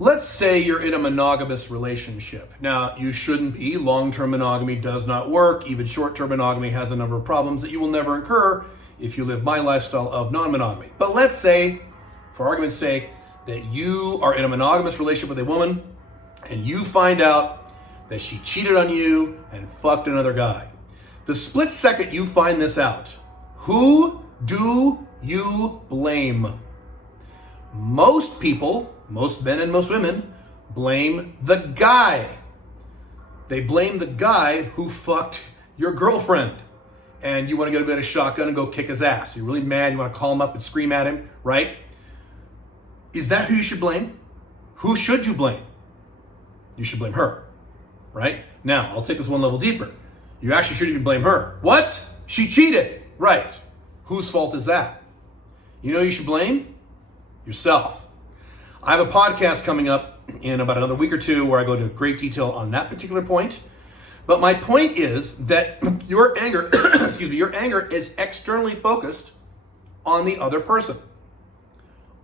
Let's say you're in a monogamous relationship. Now, you shouldn't be. Long-term monogamy does not work. Even short-term monogamy has a number of problems that you will never incur if you live my lifestyle of non-monogamy. But let's say, for argument's sake, that you are in a monogamous relationship with a woman and you find out that she cheated on you and fucked another guy. The split second you find this out, who do you blame? Most people, most men and most women, blame the guy. They blame the guy who fucked your girlfriend. And you want to get a shotgun and go kick his ass. You're really mad, you want to call him up and scream at him, right? Is that who you should blame? Who should you blame? You should blame her, right? Now, I'll take this one level deeper. You actually shouldn't even blame her. What? She cheated. Right. Whose fault is that? You know you should blame? Yourself. I have a podcast coming up in about another week or two where I go into great detail on that particular point. But my point is that your anger, your anger is externally focused on the other person.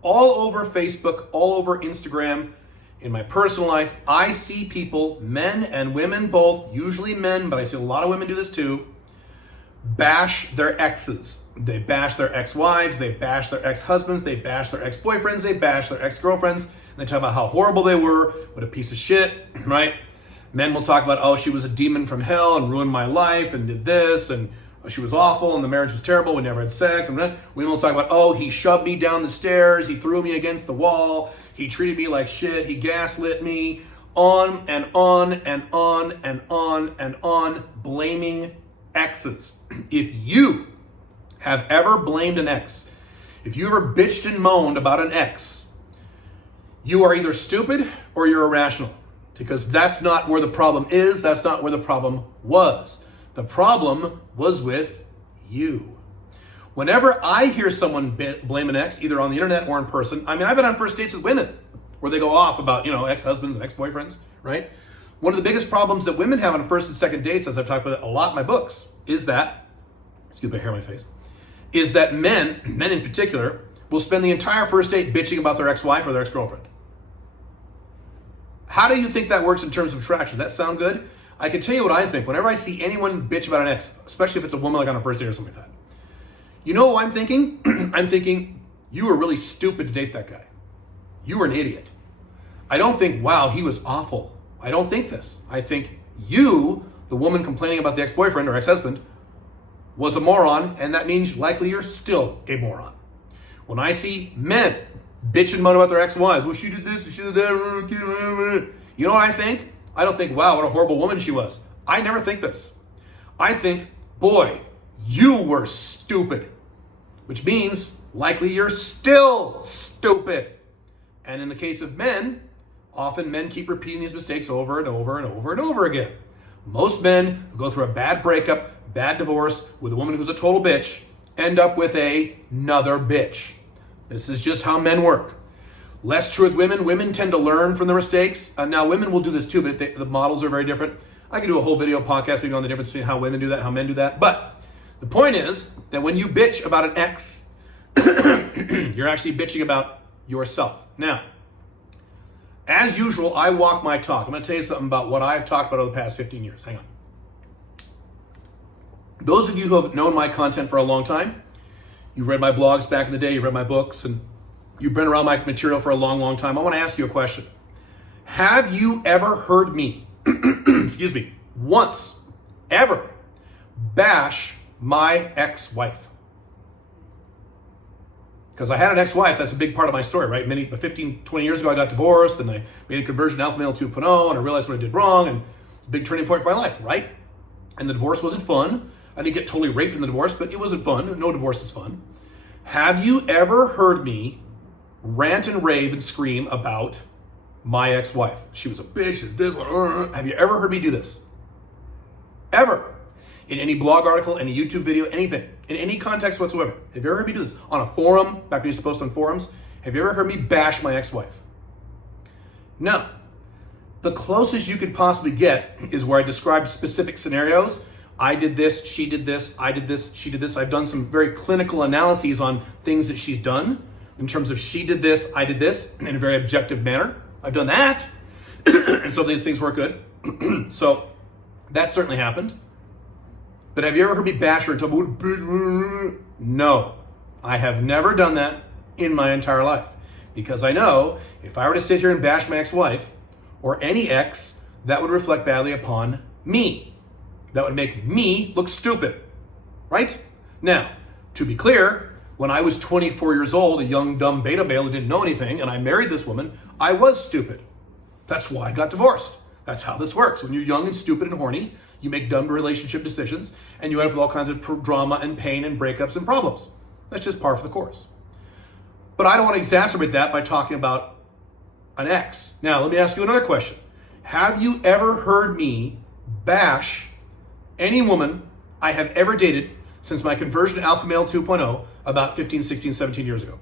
All over Facebook, all over Instagram, in my personal life, I see people, men and women both, usually men, but I see a lot of women do this too, bash their exes. They bash their ex-wives, they bash their ex-husbands, they bash their ex-boyfriends, they bash their ex-girlfriends, and they talk about how horrible they were, what a piece of shit, right? Men will talk about, oh, she was a demon from hell and ruined my life and did this, and she was awful and the marriage was terrible, we never had sex. And women will talk about, oh, he shoved me down the stairs, he threw me against the wall, he treated me like shit, he gaslit me, on and on and on and on and on, blaming exes. If you have ever blamed an ex, if you ever bitched and moaned about an ex, you are either stupid or you're irrational, because that's not where the problem is, that's not where the problem was. The problem was with you. Whenever I hear someone blame an ex, either on the internet or in person, I mean, I've been on first dates with women where they go off about, ex-husbands and ex-boyfriends, right? One of the biggest problems that women have on first and second dates, as I've talked about a lot in my books, is that, excuse my hair on my face, is that men in particular, will spend the entire first date bitching about their ex-wife or their ex-girlfriend. How do you think that works in terms of attraction? Does that sound good? I can tell you what I think. Whenever I see anyone bitch about an ex, especially if it's a woman like on a first date or something like that, you know what I'm thinking? I'm thinking, you were really stupid to date that guy. You were an idiot. I don't think, wow, he was awful. I don't think this. I think you, the woman complaining about the ex-boyfriend or ex-husband, was a moron, and that means likely you're still a moron. When I see men bitch and moan about their ex-wives, well, she did this, she did that, you know what I think? I don't think, wow, what a horrible woman she was. I never think this. I think, boy, you were stupid, which means likely you're still stupid. And in the case of men, often men keep repeating these mistakes over and over and over and over again. Most men who go through a bad breakup, bad divorce with a woman who's a total bitch, end up with another bitch. This is just how men work. Less true with women. Women tend to learn from their mistakes. Now, women will do this too, but the models are very different. I could do a whole video podcast maybe on the difference between how women do that, how men do that. But the point is that when you bitch about an ex, you're actually bitching about yourself. Now, as usual, I walk my talk. I'm going to tell you something about what I've talked about over the past 15 years. Hang on. Those of you who have known my content for a long time, you've read my blogs back in the day, you've read my books, and you've been around my material for a long, long time. I want to ask you a question. Have you ever heard me, excuse me, once, ever, bash my ex-wife? Because I had an ex-wife, that's a big part of my story, right? 15, 20 years ago, I got divorced, and I made a conversion to Alpha Male 2.0, and I realized what I did wrong, and a big turning point for my life, right? And the divorce wasn't fun. I didn't get totally raped in the divorce, but it wasn't fun. No divorce is fun. Have you ever heard me rant and rave and scream about my ex-wife? She was a bitch, she did this. Have you ever heard me do this? Ever? In any blog article, any YouTube video, anything, in any context whatsoever. Have you ever heard me do this? On a forum, back when you used to post on forums, have you ever heard me bash my ex-wife? No. The closest you could possibly get is where I describe specific scenarios. I did this, she did this, I did this, she did this. I've done some very clinical analyses on things that she's done in terms of she did this, I did this, in a very objective manner. I've done that. And so these things work good. So that certainly happened. But have you ever heard me bash her? No, I have never done that in my entire life. Because I know if I were to sit here and bash my ex-wife or any ex, that would reflect badly upon me. That would make me look stupid, right? Now, to be clear, when I was 24 years old, a young, dumb beta male who didn't know anything, and I married this woman, I was stupid. That's why I got divorced. That's how this works. When you're young and stupid and horny, you make dumb relationship decisions, and you end up with all kinds of drama and pain and breakups and problems. That's just par for the course. But I don't want to exacerbate that by talking about an ex. Now, let me ask you another question. Have you ever heard me bash any woman I have ever dated since my conversion to Alpha Male 2.0 about 15, 16, 17 years ago?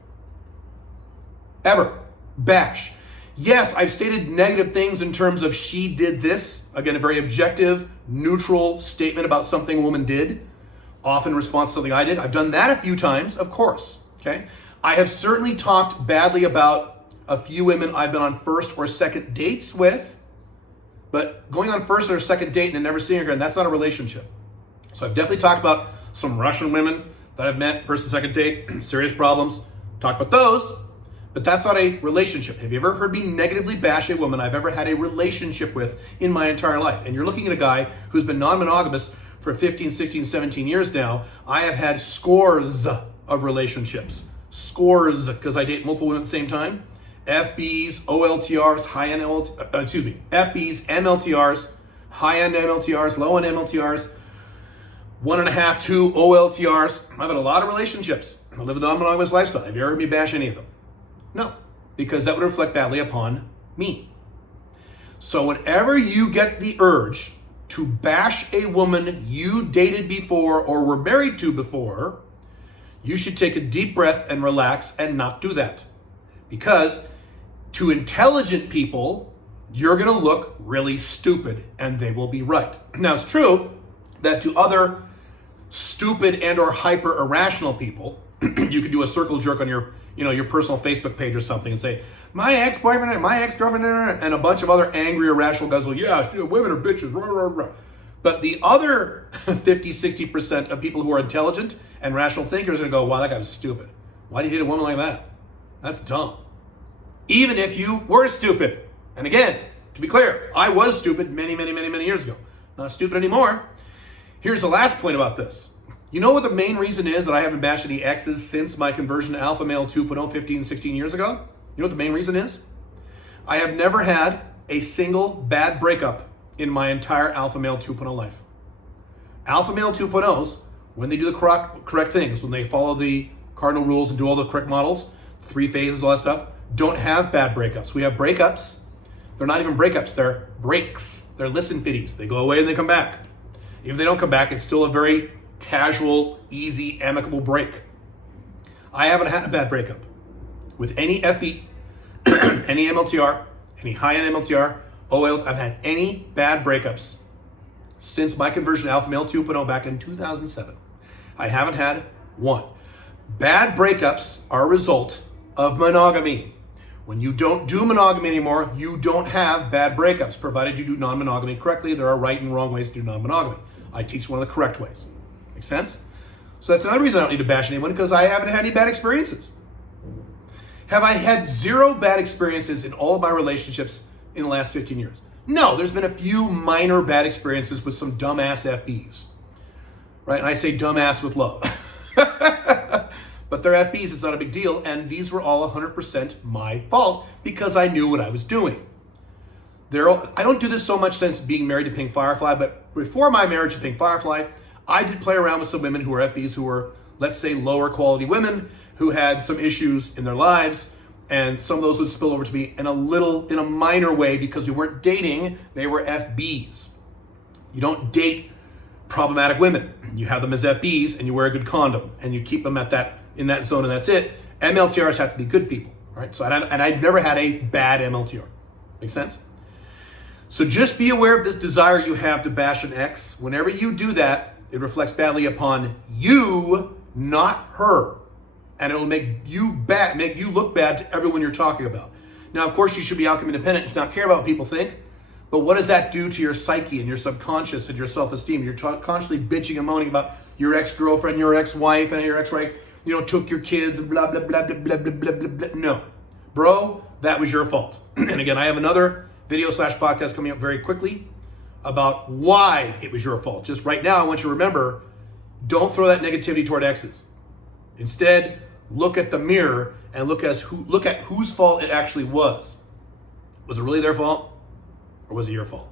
Ever. Bash. Yes, I've stated negative things in terms of she did this. Again, a very objective, neutral statement about something a woman did, often in response to something I did. I've done that a few times, of course. Okay. I have certainly talked badly about a few women I've been on first or second dates with, but going on first or second date and never seeing her again, that's not a relationship. So I've definitely talked about some Russian women that I've met first and second date, serious problems, talked about those, but that's not a relationship. Have you ever heard me negatively bash a woman I've ever had a relationship with in my entire life? And you're looking at a guy who's been non-monogamous for 15, 16, 17 years now. I have had scores of relationships. Scores, because I date multiple women at the same time. FBs, OLTRs, high-end FBs, MLTRs, high-end MLTRs, low-end MLTRs, 1.5, 2 OLTRs. I've had a lot of relationships. I live a non-monogamous lifestyle. Have you ever heard me bash any of them? No, because that would reflect badly upon me. So whenever you get the urge to bash a woman you dated before or were married to before, you should take a deep breath and relax and not do that. Because to intelligent people, you're going to look really stupid and they will be right. Now, it's true that to other stupid and or hyper irrational people, you could do a circle jerk on your personal Facebook page or something and say, my ex-boyfriend and my ex-girlfriend and a bunch of other angry, irrational guys will, yeah, women are bitches, rah, rah, rah. But the other 50, 60% of people who are intelligent and rational thinkers are going to go, wow, that guy was stupid. Why did you date a woman like that? That's dumb. Even if you were stupid. And again, to be clear, I was stupid many, many, many, many years ago. Not stupid anymore. Here's the last point about this. You know what the main reason is that I haven't bashed any exes since my conversion to Alpha Male 2.0 15, 16 years ago? You know what the main reason is? I have never had a single bad breakup in my entire Alpha Male 2.0 life. Alpha Male 2.0s, when they do the correct things, when they follow the cardinal rules and do all the correct models, 3 phases, all that stuff, don't have bad breakups. We have breakups. They're not even breakups. They're breaks. They're listen fitties. They go away and they come back. Even if they don't come back, it's still a very casual, easy, amicable break. I haven't had a bad breakup with any FB, any MLTR, any high-end MLTR, OL. I've had any bad breakups since my conversion to Alpha Male 2.0 back in 2007. I haven't had one. Bad breakups are a result of monogamy. When you don't do monogamy anymore, you don't have bad breakups, provided you do non-monogamy correctly. There are right and wrong ways to do non-monogamy. I teach one of the correct ways. Make sense? So that's another reason I don't need to bash anyone, because I haven't had any bad experiences. Have I had 0 bad experiences in all of my relationships in the last 15 years? No, there's been a few minor bad experiences with some dumbass FBs. Right? And I say dumbass with love. But they're FBs, it's not a big deal, and these were all 100% my fault because I knew what I was doing. I don't do this so much since being married to Pink Firefly, but before my marriage to Pink Firefly, I did play around with some women who were FBs who were, let's say, lower quality women who had some issues in their lives, and some of those would spill over to me in a minor way because we weren't dating, they were FBs. You don't date problematic women. You have them as FBs and you wear a good condom and you keep them in that zone and that's it. MLTRs have to be good people, right? So, and I've never had a bad MLTR. Make sense? So just be aware of this desire you have to bash an ex. Whenever you do that, it reflects badly upon you, not her. And it will make you look bad to everyone you're talking about. Now, of course, you should be outcome independent and not care about what people think. But what does that do to your psyche and your subconscious and your self-esteem? You're constantly bitching and moaning about your ex-girlfriend, your ex-wife, and your ex-wife, took your kids and blah, blah, blah, blah, blah, blah, blah, blah, blah. No. Bro, that was your fault. And again, I have another video/podcast coming up very quickly about why it was your fault. Just right now, I want you to remember, don't throw that negativity toward exes. Instead, look at the mirror and look at whose fault it actually was. Was it really their fault? Or was it your fault?